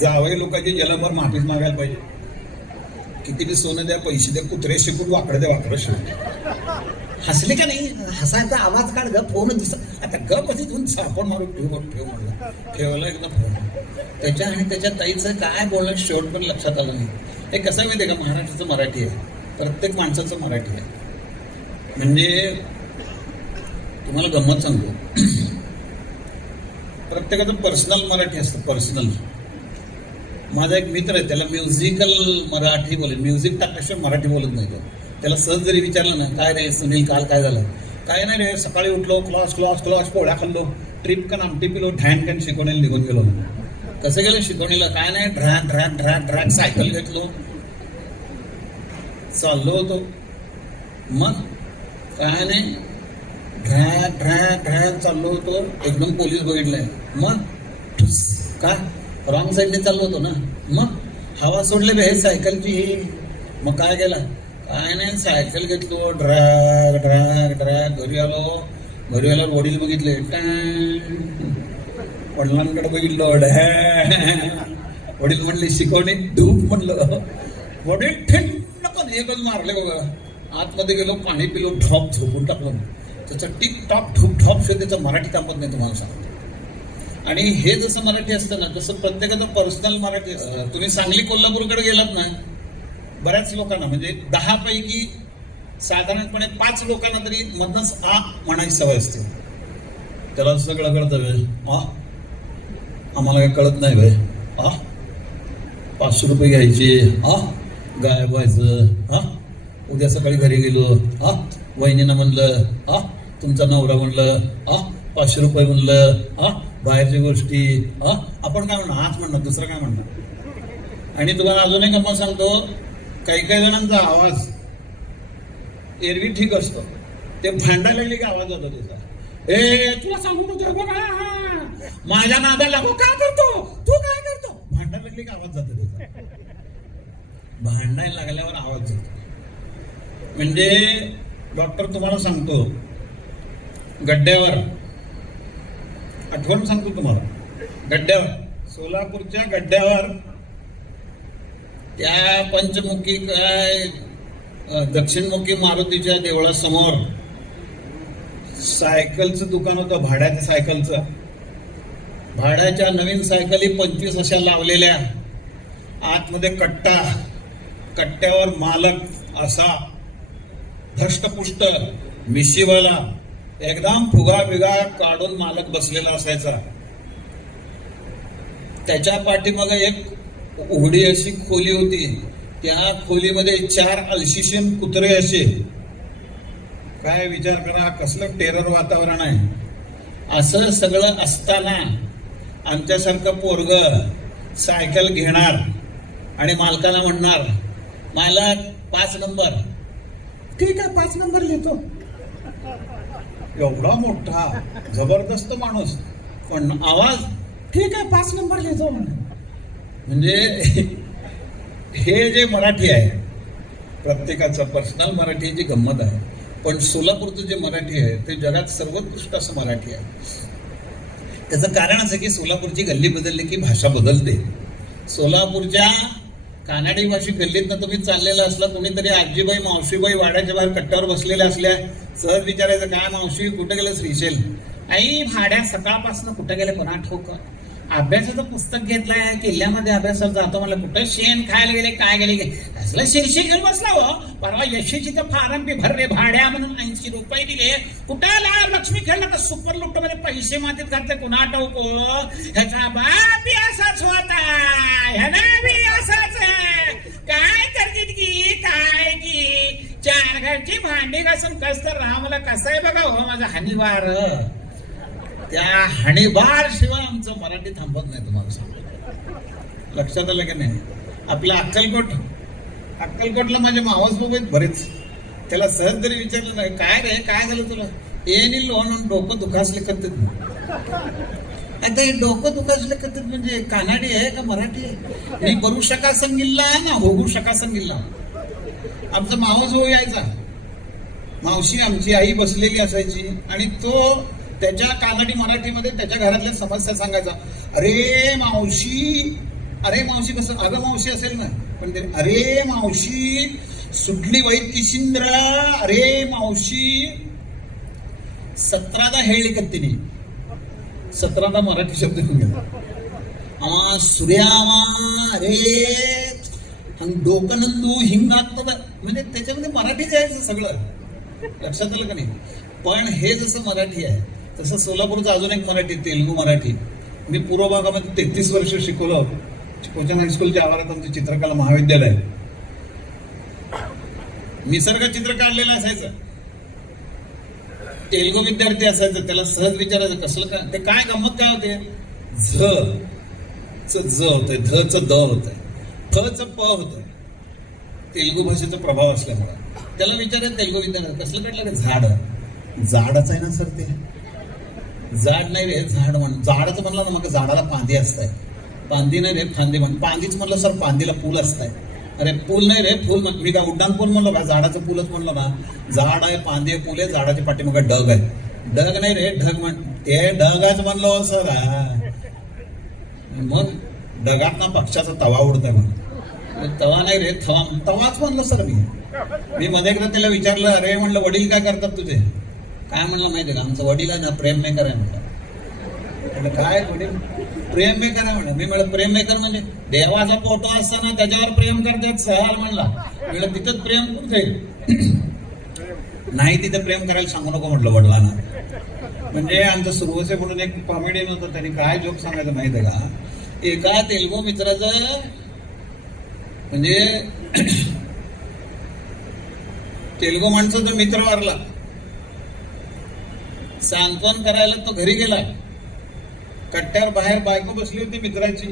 जावई लोकांची जलभर माफीच मागायला पाहिजे. किती बी सोनं द्या पैसे द्या कुत्रे शिकून वाकडं द्या वाकडं शिकून. हसले का नाही? हसायचा आवाज काढ ग. फोन दिसत आता ग कधी तुम्ही सापड मारून ठेव म्हणलं. ठेवला एकदा फोन. त्याच्या आणि त्याच्या ताईचं काय बोलणं शेवट पण लक्षात आलं नाही. हे कसं माहिती आहे का? महाराष्ट्राचं मराठी आहे. प्रत्येक माणसाचं मराठी आहे. म्हणजे तुम्हाला गंमत सांगतो प्रत्येकाचं पर्सनल मराठी असतं. पर्सनल. माझा एक मित्र आहे त्याला म्युझिकल मराठी बोलेल. म्युझिक टाकल्याशिवाय मराठी बोलत नाही तो. त्याला सहज जरी विचारलं ना काय रे सुनील काल काय झालं? काय नाही रे सकाळी उठलो क्लास पोळ्या खाल्लो ट्रिप का आमटी पिलो ढॅन शिकवणीला निघून गेलो. कसं गेलं शिकवणीला? काय नाही ढॅन सायकल घेतलो चाललो होतो. मग काय नाही ढ्रॅग ढ्रॅग ढ्रॅग चाललो होतो, एकदम पोलीस बघितलाय. मग ठुस, काय रॉंग साईडने चाललो होतो ना. मग हवा सोडले बे सायकलची. मग काय केला? काय नाही, सायकल घेतलो, ड्रॅग ड्रॅग ड्रॅग घरी आलो. घरी आल्यावर वडील बघितले, वडिलांकडे बघितलं, वडील म्हणले शिकवणे धूप. म्हणलं वडील ठिणकन एकच मारले बघा. आतमध्ये गेलो, पाणी पिलो, ढॉप झोपून टाकलं. त्याचं टिक टॉप ठूप ढॉप शो त्याचं मराठी कामत नाही तुम्हाला सांगतो. आणि हे जसं मराठी असतं ना, तसं प्रत्येकाचं पर्सनल मराठी असतं. तुम्ही सांगली कोल्हापूरकडे गेलात ना, बऱ्याच लोकांना म्हणजे 10 पैकी साधारणपणे 5 लोकांना तरी मधनच आ म्हणायची सवय असते. त्याला सगळं कळतं वे, आम्हाला काही कळत नाही वे. 500 रुपये घ्यायचे, गायब व्हायचं. उद्या सकाळी घरी गेलो, वहिनीनं म्हणलं, तुमचा नवरा म्हणलं, 500 रुपये म्हणलं, बाहेरच्या गोष्टी. आपण काय म्हणणार? हाच म्हणणार, दुसरं काय म्हणणार? आणि तुम्हाला अजून एक गंमत सांगतो, काही काही जणांचा आवाज एरवी ठीक असतो, ते भांडायला लागले की आवाज जातो त्याचा. तुला सांगू माझ्या नादा लागू, काय करतो तू, काय करतो? भांडायला लागले की आवाज जातो त्याचा. भांडायला लागल्यावर आवाज जातो. म्हणजे डॉक्टर तुम्हाला सांगतो, गड्ड्यावर आठवण सांगतो तुम्हाला, गड्ड्यावर, सोलापूरच्या गड्ड्यावर त्या पंचमुखी काय दक्षिणमुखी मारुतीच्या देवळासमोर सायकलचं दुकान होतं, भाड्याच्या सायकलचं. भाड्याच्या नवीन सायकली 25 अशा लावलेल्या. आतमध्ये कट्टा, कट्ट्यावर मालक असा धष्टपुष्ट मिशीवाला, एकदम फुगा बिगा काढून मालक बसलेला असायचा. त्याच्या पाठीमागे एक उघडी अशी खोली होती. त्या खोलीमध्ये 4 अल्शिशियन कुत्रे असे. काय विचार करा, कसलं टेरर वातावरण आहे. असं सगळं असताना आमच्यासारखं पोरग सायकल घेणार आणि मालकाला म्हणणार, मालक 5 नंबर. ठीक आहे, 5 नंबर लिहितो. एवढा मोठा जबरदस्त माणूस, पण आवाज ठीक आहे 5 नंबर लिहितो. म्हणजे हे जे मराठी आहे, प्रत्येकाचं पर्सनल मराठी जी गंमत आहे. पण सोलापूरचं जे मराठी आहे ते जगात सर्वोत्कृष्ट असं मराठी आहे. त्याचं कारण असं की सोलापूरची गल्ली बदलली की भाषा बदलते. सोलापूरच्या कानाडी भाषिक गल्लीतनं तुम्ही चाललेला असला, कोणीतरी आजीबाई मावशीबाई वाड्याच्या बाहेर कट्ट्यावर बसलेल्या असल्या, सहज विचारायचं, काय मावशी कुठं गेलं श्रीशैल? आई भाड्या सकाळपासून कुठं गेले कोणा ठोक. अभ्यासाचं पुस्तक घेतलंय, किल्ल्यामध्ये अभ्यासाला जातो म्हणलं, कुठं शेण खायला गेले, काय गेले, असलं शिरशी घेऊन बसला हो. परवा यशीची तर फारम बी भरले भाड्या म्हणून 80 रुपये दिले. कुठं लक्ष्मी खेळला तर सुपर लुट्ट मध्ये पैसे मातीत घातले कुणा ठाऊक. ह्याचा बाप बी असाच होता, ह्याला बी असाच. काय करतील की काय की 4 घरची भांडी घासून कस तर रामला कसं आहे बघा हो माझा हनीवार. त्या हणीबार शिवाय आमचं मराठी थांबत नाही. तुम्हाला सांगतो, लक्षात आलं की नाही? आपलं अक्कलकोटला माझे मावस बाबा आहेत बरेच. त्याला सहज जरी विचारलं नाही, काय रे काय झालं तुला, येणी लोन डोकं दुखासले करतात. आता हे डोकं दुखासले करतात म्हणजे कानाडी आहे का मराठी आहे? मी बरू शका संगिल्ला ना होऊ शका संगिल्ला. आमचा मावस भाऊ यायचा, मावशी आमची आई बसलेली असायची आणि तो त्याच्या कानडी मराठीमध्ये त्याच्या घरातल्या समस्या सांगायचा. अरे मावशी कसं, अगं मावशी असेल ना, पण ते अरे मावशी सुटली वैत किशिंद्र, अरे मावशी 17दा हेळली कत्तीने 17दा मराठी शब्द घेऊन गेला. सूर्यामा अरे डोकं नंदू हिंगात, म्हणजे त्याच्यामध्ये मराठीच आहे सगळं. लक्षात आलं का नाही? पण हे जसं मराठी आहे तसं सोलापूरचं अजून एक मराठी, तेलुगू मराठी. मी पूर्व भागामध्ये 33 वर्ष शिकवलं. कोचन हायस्कूलच्या आवारात आमचं चित्रकला महाविद्यालय. निसर्ग चित्र काढलेलं असायचं. तेलुगू विद्यार्थी असायचं, त्याला सहज विचारायचं कसलं काय, ते काय गंमत काय होते, ज होतंय, ध च द होतंय, फ च प होतंय. तेलुगू भाषेचा प्रभाव असल्यामुळे त्याला विचारायचं तेलुगू विद्यार्थी कसलं काढलं रे, झाड. झाडच आहे ना सर ते. झाड नाही रे, झाड म्हण. झाडच म्हणलं ना मग झाडाला फांदी असताय. फांदी नाही रे, फांदी म्हण. फांदीच म्हणलं सर, फांदीला पूल असताय. अरे पूल नाही रे, फुल. मी काय उड्डाण पूल म्हणलो का? झाडाचं पूलच म्हणलं ना. झाड आहे, फांदी आहे, पूल आहे, झाडाच्या पाठीमागे ढग आहे. ढग नाही रे, ढग म्हण. ते ढगाच म्हणलो सर. मग ढगात ना पक्षाचा तवा उडतोय म्हण. तवा नाही रे, तवाच म्हणलं सर मी मध्ये एकदा त्याला विचारलं, अरे म्हणलं वडील काय करतात तुझे? काय म्हणलं माहिती का? आमचं वडील आहे ना प्रेम मेकर आहे म्हणलं. काय वडील प्रेम मेकर आहे म्हणलं. मी म्हणलं प्रेम मेकर म्हणजे देवाचा फोटो असताना त्याच्यावर प्रेम करतात सहल म्हणला. म्हणलं तिथंच प्रेम कुठे? नाही तिथं प्रेम करायला सांगू नको म्हटलं वडिलांना. म्हणजे आमचं सुरवसे म्हणून एक कॉमेडियन होतं, त्यांनी काय जोक सांगायचं माहिती आहे का? एका तेलगू मित्राचं म्हणजे तेलगू माणसाचा मित्र वारला. सांत्वन करायला तो घरी गेला. कट्ट्यावर बाहेर बायको बसली होती मित्राची.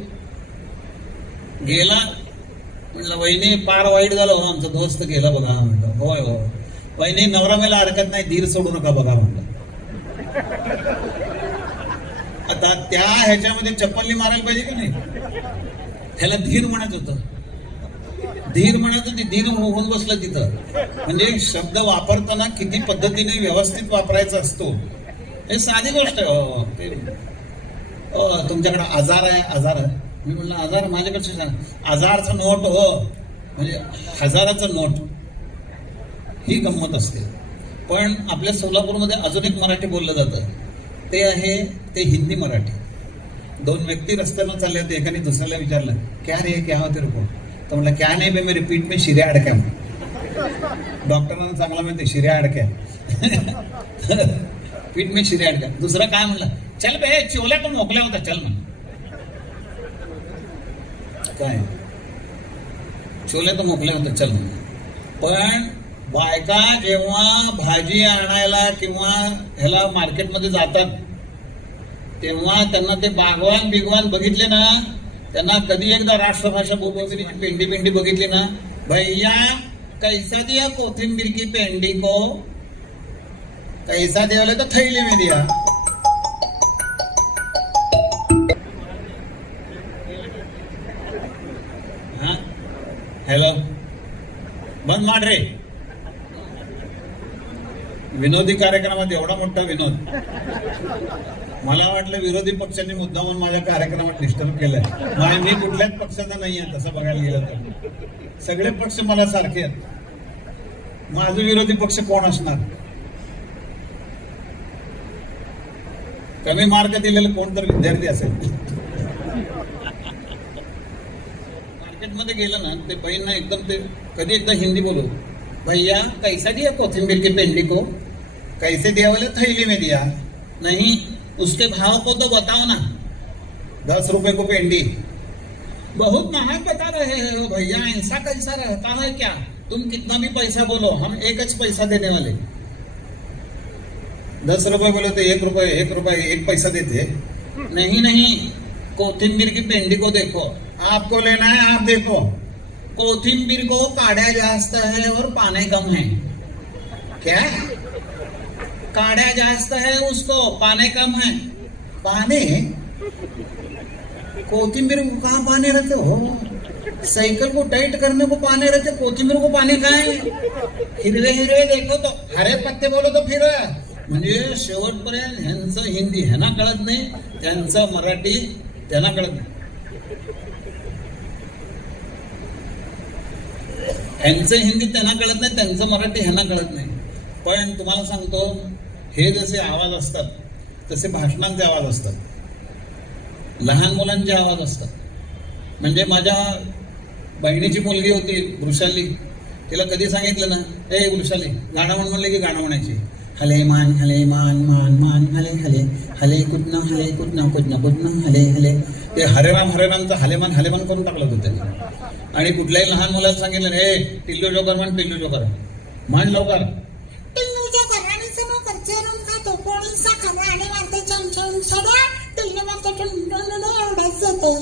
गेला म्हणलं वहिनी फार वाईट झालं हो, आमचा दोस्त गेला बघा म्हणलं. होय हो वहिनी, नवरा मेला हरकत नाही, धीर सोडू नका बघा म्हणलं. आता त्या ह्याच्यामध्ये चप्पलनी मारायला पाहिजे की नाही? त्याला धीर म्हणत होतं. धीर म्हणत होती, धीर होऊन बसलं तिथं. म्हणजे शब्द वापरताना किती पद्धतीने व्यवस्थित वापरायचा असतो, हे साधी गोष्ट आहे. तुमच्याकडे आजार आहे? आजार आहे. मी म्हणलं आजार माझ्याकडचे सांग. आजारचं नोट हो, म्हणजे हजाराचं नोट. ही गंमत असते. पण आपल्या सोलापूरमध्ये अजून एक मराठी बोललं जातं, ते आहे ते हिंदी मराठी. दोन व्यक्ती रस्त्यानं चालले होते. एकाने दुसऱ्याला विचारलं, क्या रे क्या होते रे? तो म्हणलं क्या नाही बे, मेरे पीठ में शिऱ्या अडक्या. डॉक्टरांना चांगला माहिती शिऱ्या अडक्या. पीठ में शिऱ्या अडक्या. दुसरा काय म्हणला, चल बे चोल्या पण मोकल्या होता चल म्हण. काय चोल्या तर मोकल्या होत्या चल म्हण. पण बायका जेव्हा भाजी आणायला किंवा ह्याला मार्केटमध्ये जातात, तेव्हा त्यांना ते बागवान बिगवान बघितले ना, त्यांना कधी एकदा राष्ट्रभाषा बोलवली पेंडी पेंडी बघितली ना, भैया कैसा दिया कोथिंबीर की पेंडी को? कैसा दिया तो थैली में दिया. हा हॅलो बंद माड रे. विनोदी कार्यक्रमात एवढा मोठा विनोद. मला वाटलं विरोधी पक्षांनी मुद्दामून माझ्या कार्यक्रमात डिस्टर्ब केलंय. मी कुठल्याच पक्षाचा नाही आहे तसं बघायला गेलं तर. सगळे पक्ष मला सारखे आहेत. माझं विरोधी पक्ष कोण असणार? कमी मार्क दिलेलं कोण तर विद्यार्थी असेल. मार्केटमध्ये गेलं ना ते बहीण ना एकदम ते कधी एकदा हिंदी बोलू, भैया कैसा दिया कोथिंबीर की पेंडी को? कैसे दिया बोले थैली में दिया. नहीं उसके भाव को तो बताओ ना. 10 रुपए को पेंडी. बहुत महंगा बता रहे हो भैया, ऐसा कैसा रहता है क्या? तुम कितना भी पैसा बोलो, हम एक पैसा देने वाले. 10 रुपए बोले तो 1 रुपए 1 पैसा देते. नहीं नहीं, कोथिंबीर की पेंडी को देखो. आपको लेना है आप देखो. कोथिंबीर को काढ़ा जास्त है और पानी कम है. क्या? काढ़ा जास्त है उसको, पानी कम है. पानी? कोथिंबीर को कहाँ पानी रहते हो? साइकिल को टाइट करने को पानी रहते, कोथिंबीर को पानी कहाँ है? हिरवे हिरवे देखो तो, हरे पत्ते बोलो तो फिर. म्हणजे शेवटपर्यंत ह्यांचं हिंदी ह्यांना कळत नाही, त्यांचं मराठी त्यांना कळत नाही. ह्यांचं हिंदी त्यांना कळत नाही, त्यांचं मराठी ह्यांना कळत नाही. पण तुम्हाला सांगतो, हे जसे आवाज असतात तसे भाषणांचे आवाज असतात, लहान मुलांचे आवाज असतात. म्हणजे माझ्या बहिणीची मुलगी होती वृषाली, तिला कधी सांगितलं ना, ए वृषाली गाणं म्हण म्हणले की गाणं म्हणायची. हले मान मान मान हले हले हले कुदना कुदना हले हले. ते हरेरामचं हलेमान करून टाकलं होतं त्यांनी. आणि कुठल्याही लहान मुलाला सांगितलं, हे टिल्लू जोकर म्हण, टिल्लू जोकर म्हण लवकर. टिल्लू जोकर आणि समोर कच्चेरून खातो पोळीचा खाना आणि मारते चमचम सड्या. टिल्लू मारते एवढंच येते.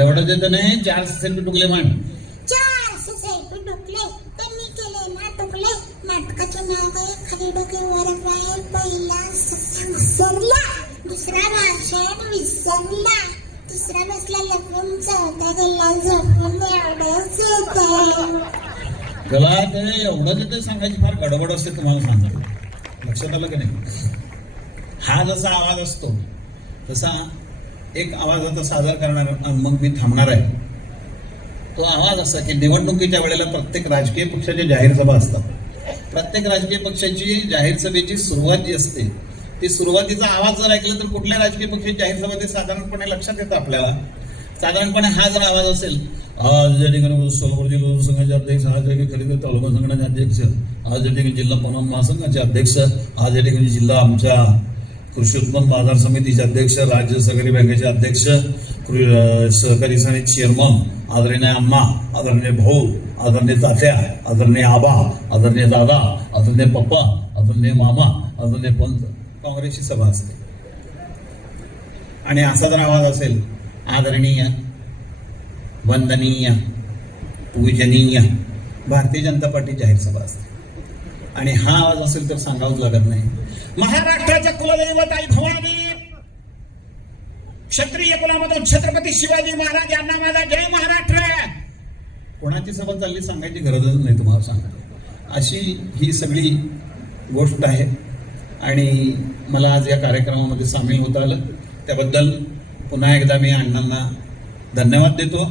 एवढं देत नाही, 4 सेल्फी टुकले म्हण. 4 सेल्फी टुकले त्यांनी केले ना टुकले. नाटकाचं नाव आहे खाली डोके की वरबाय पहिला घसरला, दुसरा भाषण विसरला, तिसरा बसला लपून, चौथा गेला झोपून, एवढंच येतं. त्याला ते एवढं ते सांगायची फार गडबड असते, तुम्हाला सांगतो. लक्षात आलं की नाही? हा जसा आवाज असतो तसा एक आवाज आता सादर करणार आणि मग मी थांबणार आहे. तो आवाज असा की निवडणुकीच्या वेळेला प्रत्येक राजकीय पक्षाच्या जाहीर सभा असतात. प्रत्येक राजकीय पक्षाची जाहीर सभेची सुरुवात जी असते ती सुरुवातीचा आवाज जर ऐकला तर कुठल्या राजकीय पक्षाची जाहीर सभा ते साधारणपणे लक्षात येतं आपल्याला. साधारणपणे हा जर आवाज असेल, आज या ठिकाणी सोलापूर जिल्हा लोकसभा संघाचे अध्यक्ष, आज या ठिकाणी खरेदी तालुका संघटनाचे अध्यक्ष, आज या ठिकाणी जिल्हा पणन महासंघाचे अध्यक्ष, आज या ठिकाणी जिल्हा आमच्या कृषी उत्पन्न बाजार समितीचे अध्यक्ष, राज्य सहकारी बँकेचे अध्यक्ष, सहकारी संघाचे चेअरमन, आदरणीय अम्मा, आदरणीय भाऊ, आदरणीय तात्या, आदरणीय आबा, आदरणीय दादा, आदरणीय पप्पा, आदरणीय मामा, आदरणीय पंत, काँग्रेसची सभा असते. आणि असा जर आवाज असेल, आदरणीय, वंदनीय, पूजनीय, भारतीय जनता पार्टी जाहीर सभा असते. आणि हा आवाज असेल तर सांगावंच लागत नाही, महाराष्ट्राच्या कुलदैवत आई भवानी, क्षत्रिय कुलामधून छत्रपती शिवाजी महाराज यांना माझा जय महाराष्ट्र. कोणाची सभा चालली सांगायची गरजच नाही, तुम्हाला सांगतो. अशी ही सगळी गोष्ट आहे. आणि मला आज या कार्यक्रमामध्ये सामील होता आलं त्याबद्दल पुन्हा एकदा मी अण्णांना धन्यवाद देतो.